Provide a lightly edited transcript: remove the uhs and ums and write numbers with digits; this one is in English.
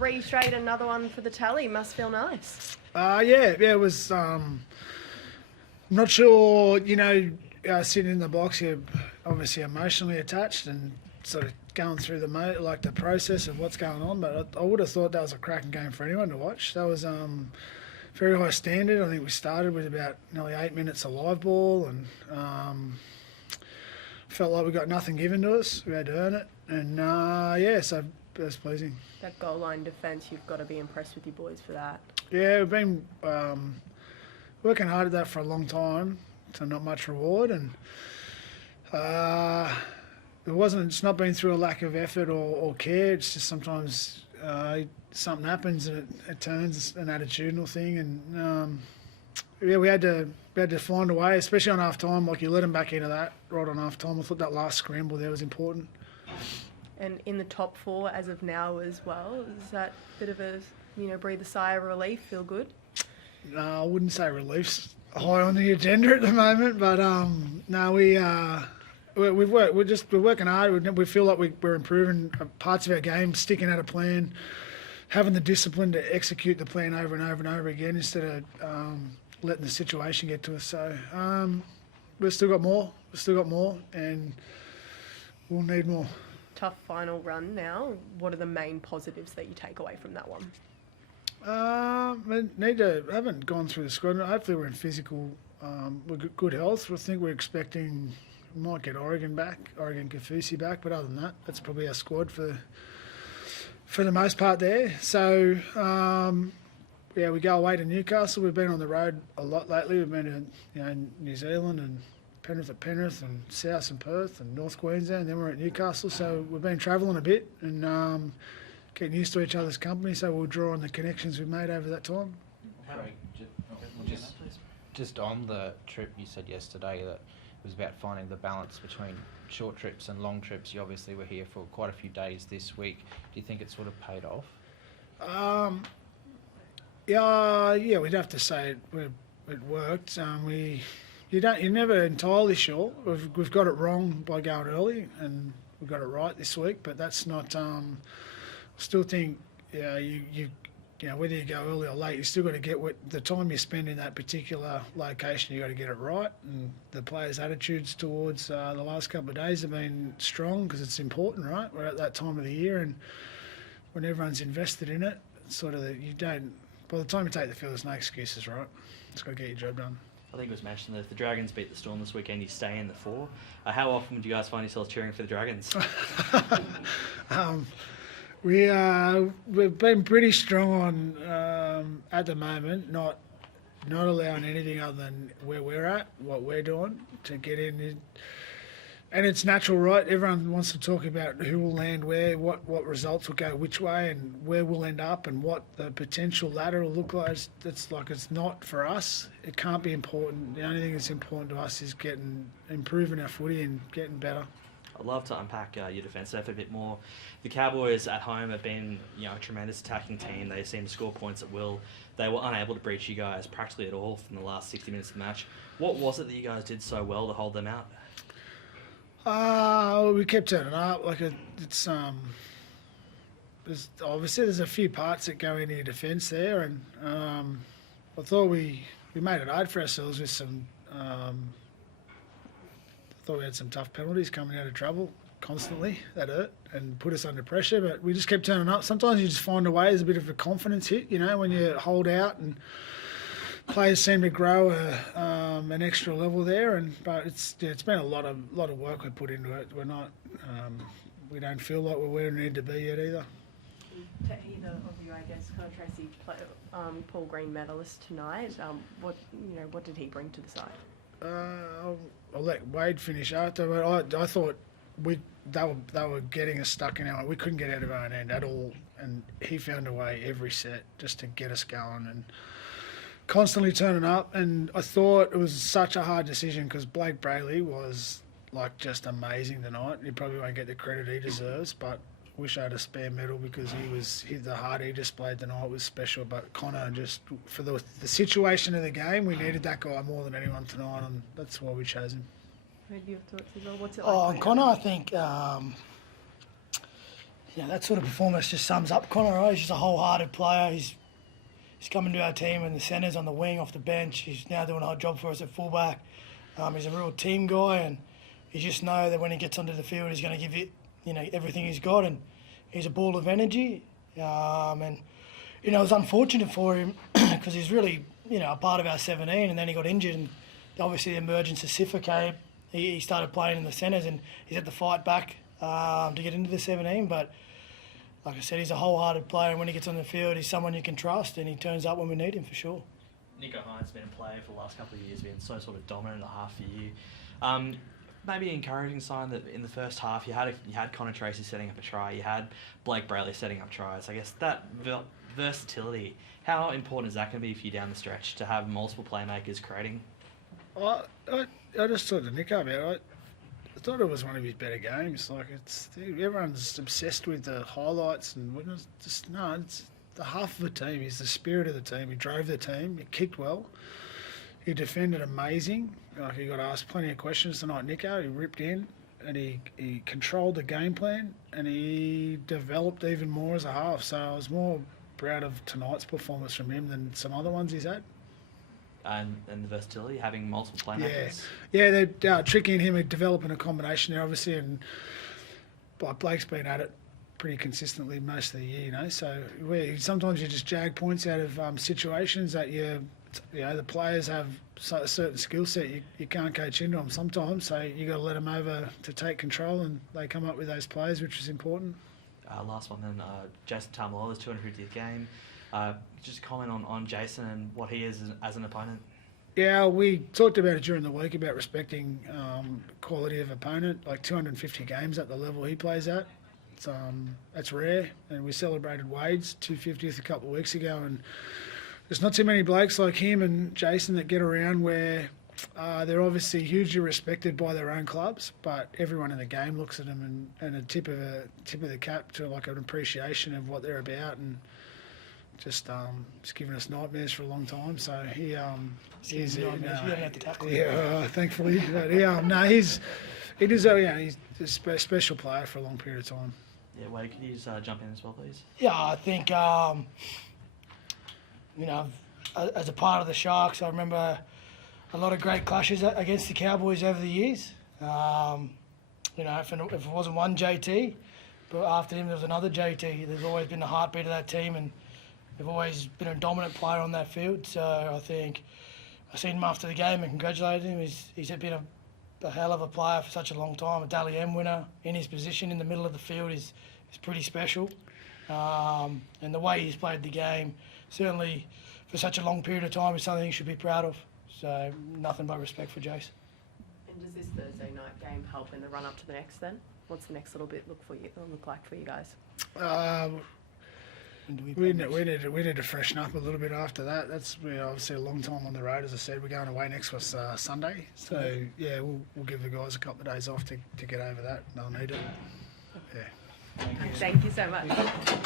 3 straight, another one for the tally. Must feel nice. Yeah, it was. Not sure, sitting in the box, you're obviously emotionally attached and sort of going through the process of what's going on. But I would have thought that was a cracking game for anyone to watch. That was very high standard. I think we started with about nearly 8 minutes of live ball, and felt like we got nothing given to us. We had to earn it, and so it was pleasing. That goal line defence, you've got to be impressed with your boys for that. Yeah, we've been working hard at that for a long time, so not much reward, and it's not been through a lack of effort or care. It's just sometimes something happens and it turns an attitudinal thing, and we had to find a way, especially on half time. Like, you let them back into that right on half time. I thought that last scramble there was important. And in the top 4 as of now as well, is that a bit of a breathe a sigh of relief? Feel good? No, I wouldn't say relief's high on the agenda at the moment, but no, we're working hard. We feel like we're improving parts of our game, sticking at a plan, having the discipline to execute the plan over and over and over again instead of letting the situation get to us. So we've still got more, and we'll need more. Tough final run now. What are the main positives that you take away from that one? Haven't gone through the squad. Hopefully we're in physical, good health. I think we're expecting we might get Oregon Kafusi back, but other than that, that's probably our squad for the most part there. So we go away to Newcastle. We've been on the road a lot lately. We've been to New Zealand and Penrith and South and Perth and North Queensland, and then we're at Newcastle. So we've been travelling a bit and getting used to each other's company, so we'll draw on the connections we've made over that time. Craig, just on the trip, you said yesterday that it was about finding the balance between short trips and long trips. You obviously were here for quite a few days this week. Do you think it sort of paid off? Yeah, we'd have to say it worked. You're never entirely sure. We've got it wrong by going early, and we've got it right this week. But that's not. I still think, whether you go early or late, you still got to get the time you spend in that particular location. You got to get it right, and the players' attitudes towards the last couple of days have been strong because it's important, right? We're at that time of the year, and when everyone's invested in it, it's sort of you don't. By the time you take the field, there's no excuses, right? Just got to get your job done. I think it was mentioned that if the Dragons beat the Storm this weekend, you stay in the 4. How often would you guys find yourselves cheering for the Dragons? We've been pretty strong on at the moment, not allowing anything other than where we're at, what we're doing to get in. And it's natural, right? Everyone wants to talk about who will land where, what results will go which way, and where we'll end up, and what the potential ladder will look like. It's not for us. It can't be important. The only thing that's important to us is improving our footy and getting better. I'd love to unpack your defence effort a bit more. The Cowboys at home have been, a tremendous attacking team. They seem to score points at will. They were unable to breach you guys practically at all in the last 60 minutes of the match. What was it that you guys did so well to hold them out? We kept turning up. It's there's a few parts that go into your defence there, and I thought we made it hard for ourselves with some. I thought we had some tough penalties coming out of trouble constantly. That hurt and put us under pressure, but we just kept turning up. Sometimes you just find a way. There's a bit of a confidence hit, when you hold out, and players seem to grow an extra level there. But it's been a lot of work we put into it. We're not. We don't feel like we're where we need to be yet either. To either of you, I guess, kind of Tracy, Paul Green medalist tonight. What did he bring to the side? I'll let Wade finish after, but I thought they were getting us stuck in we couldn't get out of our own end at all, and he found a way every set just to get us going and constantly turning up. And I thought it was such a hard decision because Blake Brayley was just amazing tonight. He probably won't get the credit he deserves, but wish I had a spare medal because the heart he displayed tonight was special. But Connor, just for the situation of the game, we needed that guy more than anyone tonight, and that's why we chose him. What's it like? Connor, I think Yeah, that sort of performance just sums up Connor. Right? He's just a wholehearted player. He's coming to our team in the centres, on the wing, off the bench. He's now doing a hard job for us at fullback. He's a real team guy, and you just know that when he gets onto the field, he's going to give it, everything he's got, and he's a ball of energy. And it was unfortunate for him because he's really, a part of our 17, and then he got injured, and obviously the emergence of Sifa came. He started playing in the centres, and he's had to fight back to get into the 17, but like I said, he's a wholehearted player, and when he gets on the field, he's someone you can trust, and he turns up when we need him for sure. Nico Hines has been a player for the last couple of years, been so sort of dominant a half a year. Maybe an encouraging sign that in the first half you had Connor Tracy setting up a try, you had Blake Brayley setting up tries. I guess that versatility, how important is that going to be for you down the stretch to have multiple playmakers creating? I just talked to Nico about it. I thought it was one of his better games. Like everyone's obsessed with the highlights and whatnot. It's the half of the team. He's the spirit of the team. He drove the team. He kicked well. He defended amazing. Like he got asked plenty of questions tonight, Nico. He ripped in and he controlled the game plan and he developed even more as a half. So I was more proud of tonight's performance from him than some other ones he's had. And the versatility, having multiple playmakers. Yeah, they're tricking him at developing a combination there, obviously, and Blake's been at it pretty consistently most of the year, So sometimes you just jag points out of situations that the players have a certain skill set you can't coach into them sometimes, so you got to let them over to take control, and they come up with those plays, which is important. Last one then, Jason Tamalola's 250th game. Just comment on Jason and what he is as an opponent. Yeah, we talked about it during the week about respecting quality of opponent, like 250 games at the level he plays at. That's rare, and we celebrated Wade's 250th a couple of weeks ago, and there's not too many blokes like him and Jason that get around where they're obviously hugely respected by their own clubs, but everyone in the game looks at them and a tip of the cap to like an appreciation of what they're about, and just given us nightmares for a long time. So he's you don't have to tackle him. Yeah, thankfully, but he's a special player for a long period of time. Yeah, Wade, could you just jump in as well, please? Yeah, I think, as a part of the Sharks, I remember a lot of great clashes against the Cowboys over the years. If it wasn't one JT, but after him there was another JT. There's always been the heartbeat of that team, and they've always been a dominant player on that field. So I think I seen him after the game and congratulated him. He's been a hell of a player for such a long time. A Dally M winner in his position in the middle of the field is pretty special. And the way he's played the game, certainly for such a long period of time, is something he should be proud of. So nothing but respect for Jace. And does this Thursday night game help in the run up to the next then? What's the next little bit look like for you guys? We need to freshen up a little bit after that. We're obviously a long time on the road. As I said, we're going away next was Sunday. So yeah, we'll give the guys a couple of days off to get over that. They'll need it. Yeah. Thank you so much.